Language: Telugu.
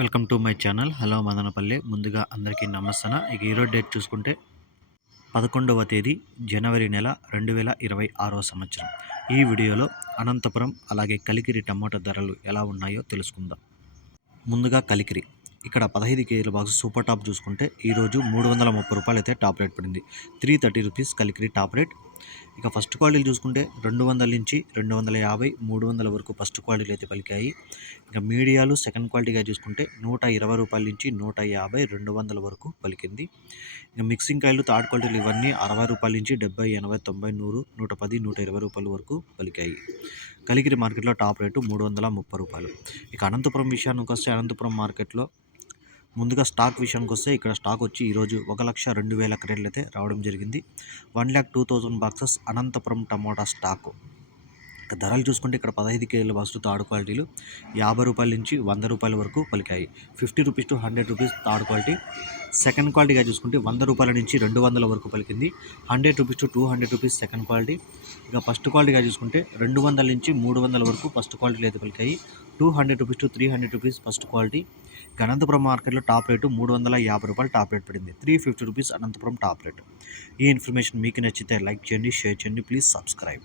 Welcome to my channel. Hello Madanapalle. ముందుగా అందరికీ నమస్తన. ఇక ఈరోజు డేట్ చూసుకుంటే పదకొండవ తేదీ జనవరి నెల రెండు వేల ఇరవై ఆరో సంవత్సరం. ఈ వీడియోలో అనంతపురం అలాగే కలికిరి టమాటా ధరలు ఎలా ఉన్నాయో తెలుసుకుందాం. ముందుగా కలికిరి. ఇక్కడ పదహైదు కేజీల బాక్స్ సూపర్ టాప్ చూసుకుంటే ఈరోజు మూడు వందల ముప్పై రూపాయలు అయితే టాప్ రేట్ పడింది. Three thirty rupees Kalikiri top rate. ఇక ఫస్ట్ క్వాలిటీలు చూసుకుంటే రెండు వందల నుంచి రెండు వందల యాభై మూడు వందల వరకు ఫస్ట్ క్వాలిటీలు అయితే పలికాయి. ఇంకా మీడియాలు సెకండ్ క్వాలిటీగా చూసుకుంటే నూట ఇరవై రూపాయల నుంచి నూట యాభై రెండు వందల వరకు పలికింది. ఇంకా మిక్సింగ్ కాయలు థర్డ్ క్వాలిటీలు ఇవన్నీ అరవై రూపాయల నుంచి డెబ్బై ఎనభై తొంభై నూరు నూట పది నూట ఇరవై రూపాయల వరకు పలికాయి. కలికిరి మార్కెట్లో టాప్ రేటు మూడు వందల ముప్పై రూపాయలు. ఇక అనంతపురం విషయానికి వస్తే అనంతపురం మార్కెట్లో ముందుగా స్టాక్ విషయానికి వస్తే ఇక్కడ స్టాక్ వచ్చి ఈరోజు ఒక లక్ష రెండు వేల క్రేట్లు అయితే రావడం జరిగింది. One lakh two thousand boxes Anantapur tomato stock. ధరలు చూసుకుంటే ఇక్కడ పదహైదు కేజీల బాక్సులు థర్డ్ క్వాలిటీలు యాభై రూపాయల నుంచి వంద రూపాయల వరకు పలికాయి. Fifty rupees to hundred rupees third quality. Second క్వాలిటీగా చూసుకుంటే వంద రూపాయల నుంచి రెండు వందల వరకు పలికింది. Hundred rupees to two hundred rupees second quality. ఇక ఫస్ట్ క్వాలిటీగా చూసుకుంటే రెండు వందల నుంచి మూడు వందల వరకు ఫస్ట్ క్వాలిటీలు అయితే పలికాయి. Two hundred rupees to three hundred rupees first quality. Anantapur మార్కెట్లో టాప్ రేటు మూడు వందల యాభై రూపాయలు టాప్ రేట్ పడింది. Three fifty rupees Anantapur top rate. ఈ ఇన్ఫర్మేషన్ మీకు నచ్చితే లైక్ చేయండి షేర్ చేయండి ప్లీజ్ సబ్స్క్రైబ్.